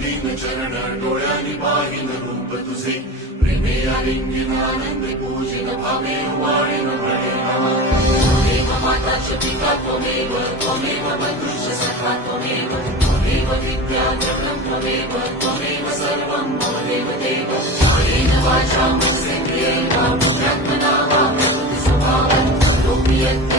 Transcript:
दीन चरण डोळ्यांनी पाहिन रूप तुझे प्रेमे आलिंगन आनंद पूजन भावे वाणीन म्हणे नमः त्वमेव माता च पिता त्वमेव बन्धुश्च सखा त्वमेव विद्या द्रविणं त्वमेव सर्वं मम देव कायेन वाचा मनसेन्द्रियैर्वा बुद्ध्यात्मना वा प्रकृतिस्वभावं करोमि यत्